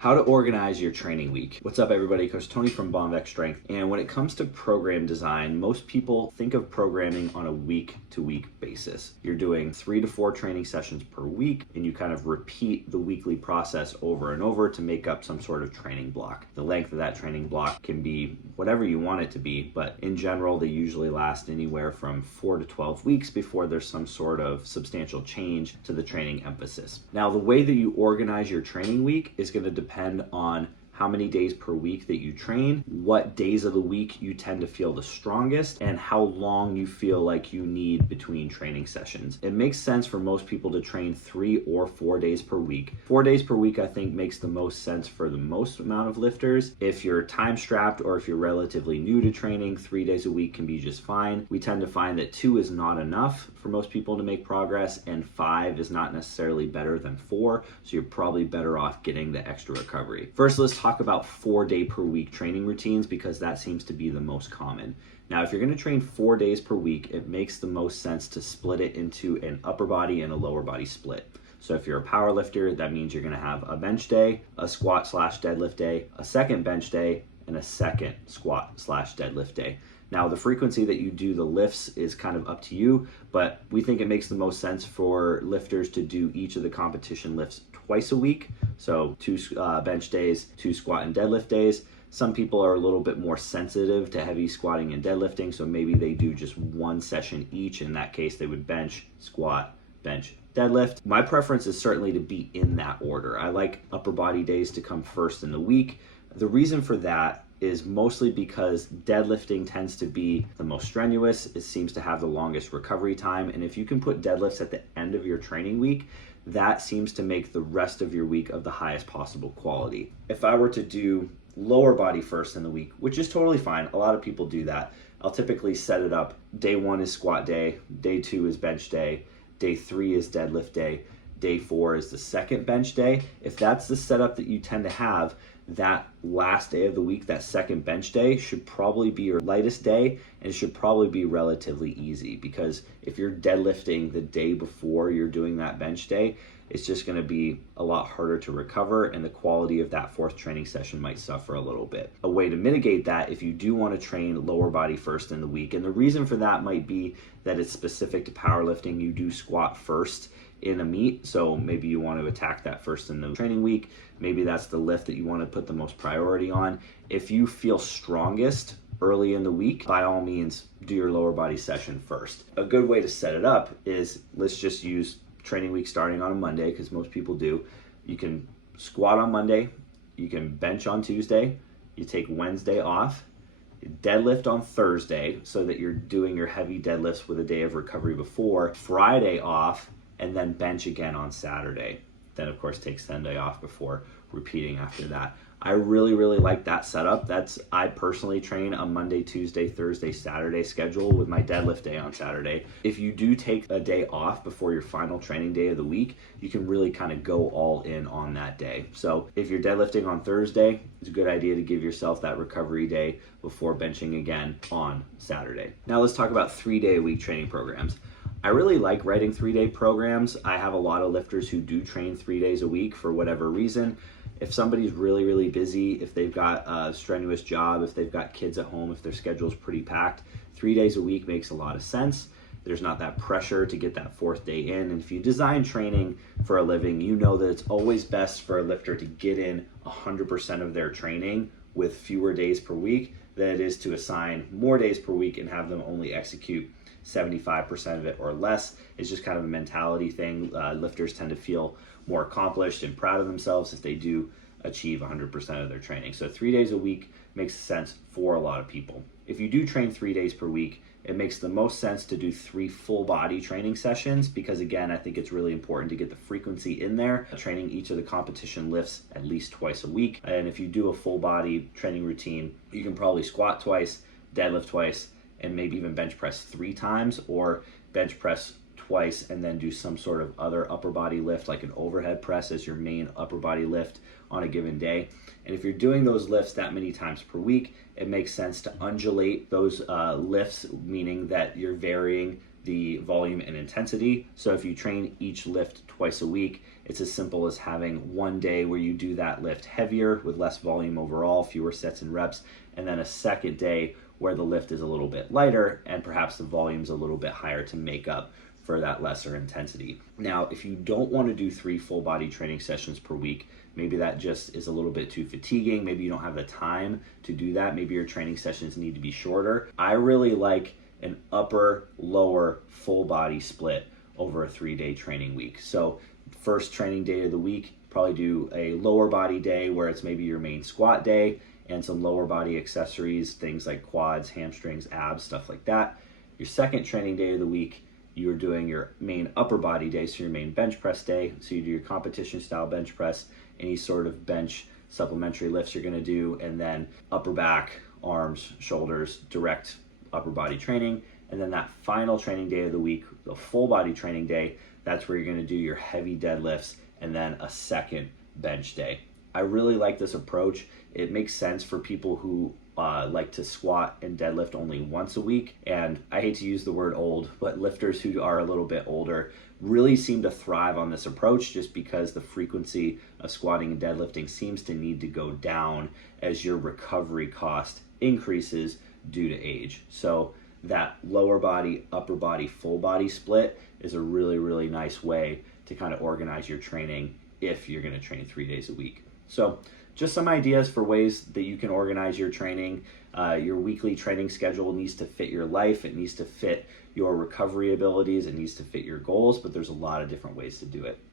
How to organize your training week. What's up, everybody? Coach Tony from Bomvex Strength. And when it comes to program design, most people think of programming on a week-to-week basis. You're doing 3 to 4 training sessions per week, and you kind of repeat the weekly process over and over to make up some sort of training block. The length of that training block can be whatever you want it to be, but in general, they usually last anywhere from 4 to 12 weeks before there's some sort of substantial change to the training emphasis. Now, the way that you organize your training week is going to depend on how many days per week that you train, what days of the week you tend to feel the strongest, and how long you feel like you need between training sessions. It makes sense for most people to train 3 or 4 days per week. 4 days per week, I think, makes the most sense for the most amount of lifters. If you're time strapped or if you're relatively new to training, 3 days a week can be just fine. We tend to find that 2 is not enough for most people to make progress, and 5 is not necessarily better than 4, so you're probably better off getting the extra recovery. First, let's talk about 4-day per week training routines, because that seems to be the most common. Now, if you're going to train 4 days per week, it makes the most sense to split it into an upper body and a lower body split. So if you're a power lifter, that means you're going to have a bench day, a squat / deadlift day, a second bench day, and a second squat / deadlift day. Now, the frequency that you do the lifts is kind of up to you, but we think it makes the most sense for lifters to do each of the competition lifts twice a week. So 2 bench days, 2 squat and deadlift days. Some people are a little bit more sensitive to heavy squatting and deadlifting, so maybe they do just 1 session each. In that case, they would bench, squat, bench, deadlift. My preference is certainly to be in that order. I like upper body days to come first in the week. The reason for that is mostly because deadlifting tends to be the most strenuous. It seems to have the longest recovery time. And if you can put deadlifts at the end of your training week, that seems to make the rest of your week of the highest possible quality. If I were to do lower body first in the week, which is totally fine, a lot of people do that, I'll typically set it up. Day 1 is squat day, day 2 is bench day, day 3 is deadlift day, day 4 is the second bench day. If that's the setup that you tend to have, that last day of the week, that second bench day, should probably be your lightest day, and it should probably be relatively easy, because if you're deadlifting the day before you're doing that bench day, it's just going to be a lot harder to recover, and the quality of that 4th training session might suffer a little bit. A way to mitigate that, if you do want to train lower body first in the week, and the reason for that might be that it's specific to powerlifting, you do squat first in a meet, so maybe you want to attack that first in the training week. Maybe that's the lift that you want to put the most priority on. If you feel strongest early in the week, by all means, do your lower body session first. A good way to set it up is, let's just use training week starting on a Monday, because most people do. You can squat on Monday, you can bench on Tuesday, you take Wednesday off, deadlift on Thursday so that you're doing your heavy deadlifts with a day of recovery before, Friday off, and then bench again on Saturday. Then, of course, take Sunday off before repeating after that. I really like that setup. I personally train a Monday, Tuesday, Thursday, Saturday schedule with my deadlift day on Saturday. If you do take a day off before your final training day of the week, you can really kind of go all in on that day. So if you're deadlifting on Thursday, it's a good idea to give yourself that recovery day before benching again on Saturday. Now let's talk about 3-day-a-week training programs. I really like writing 3-day programs. I have a lot of lifters who do train 3 days a week for whatever reason. If somebody's really busy, if they've got a strenuous job, if they've got kids at home, if their schedule's pretty packed, 3 days a week makes a lot of sense. There's not that pressure to get that 4th day in. And if you design training for a living, you know that it's always best for a lifter to get in 100% of their training with fewer days per week than it is to assign more days per week and have them only execute 75% of it or less. It's just kind of a mentality thing. Lifters tend to feel more accomplished and proud of themselves if they do achieve 100% of their training. So 3 days a week makes sense for a lot of people. If you do train 3 days per week, it makes the most sense to do 3 full body training sessions, because again, I think it's really important to get the frequency in there, training each of the competition lifts at least twice a week. And if you do a full body training routine, you can probably squat twice, deadlift twice, and maybe even bench press 3 times, or bench press twice and then do some sort of other upper body lift, like an overhead press as your main upper body lift on a given day. And if you're doing those lifts that many times per week, it makes sense to undulate those lifts, meaning that you're varying the volume and intensity. So if you train each lift twice a week, it's as simple as having one day where you do that lift heavier with less volume overall, fewer sets and reps, and then a second day where the lift is a little bit lighter and perhaps the volume's a little bit higher to make up for that lesser intensity. Now, if you don't want to do 3 full body training sessions per week, maybe that just is a little bit too fatiguing, maybe you don't have the time to do that, maybe your training sessions need to be shorter. I really like an upper lower full body split over a 3-day training week. So first training day of the week, probably do a lower body day where it's maybe your main squat day and some lower body accessories, things like quads, hamstrings, abs, stuff like that. Your second training day of the week, you're doing your main upper body day, so your main bench press day. So you do your competition style bench press, any sort of bench supplementary lifts you're gonna do, and then upper back, arms, shoulders, direct upper body training. And then that final training day of the week, the full body training day, that's where you're gonna do your heavy deadlifts and then a second bench day. I really like this approach. It makes sense for people who like to squat and deadlift only once a week. And I hate to use the word old, but lifters who are a little bit older really seem to thrive on this approach just because the frequency of squatting and deadlifting seems to need to go down as your recovery cost increases due to age. So that lower body, upper body, full body split is a really, really nice way to kind of organize your training if you're going to train 3 days a week. So just some ideas for ways that you can organize your training. Your weekly training schedule needs to fit your life. It needs to fit your recovery abilities. It needs to fit your goals, but there's a lot of different ways to do it.